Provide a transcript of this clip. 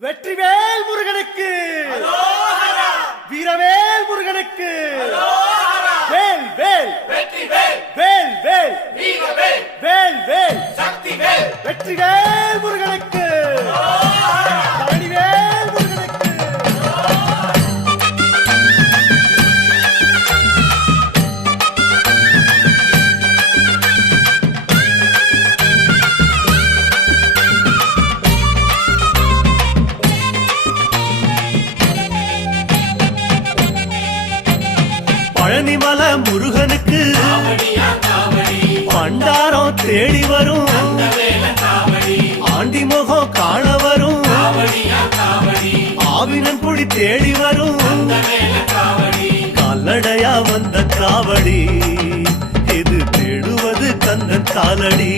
வெற்றிவேல் முருகனுக்கு, வீரவேல் முருகனுக்கு, வேல் வேல் வெற்றிவேல், வேல் வேல் வீரவேல், வேல் வேல் சக்திவேல், வெற்றிவேல் முருகனுக்கு, பழனிவேல் முருகனுக்கு. பழனிமல முருகனுக்கு காவடியா காவடி, பண்டாரம் தேடி வரும், வேல காவடி, ஆண்டி முகம் காண வரும், காவடியா காவடி, ஆவினன் குடி தேடி வரும், வேல காவடி, கால்நடையா வந்த காவடி, இது தேடுவது கந்தன் காலடி.